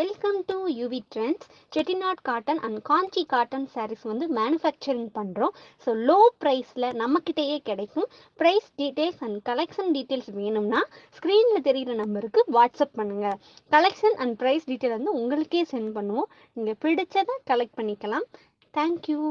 Welcome to UV Trendz. Chettinad Cotten and Kanchi Cotton sarees வந்து manufacturing பண்றோம். So low priceல நம்மக்கிட்டேயே கிடைக்கும். Price details and collection details வேணும்னா ஸ்க்ரீன்ல தெரியுற நம்பருக்கு வாட்ஸ்அப் பண்ணுங்க. Collection and price detail வந்து உங்களுக்கே சென்ட் பண்ணுவோம். நீங்க பிடிச்சதை கலெக்ட் பண்ணிக்கலாம். Thank you.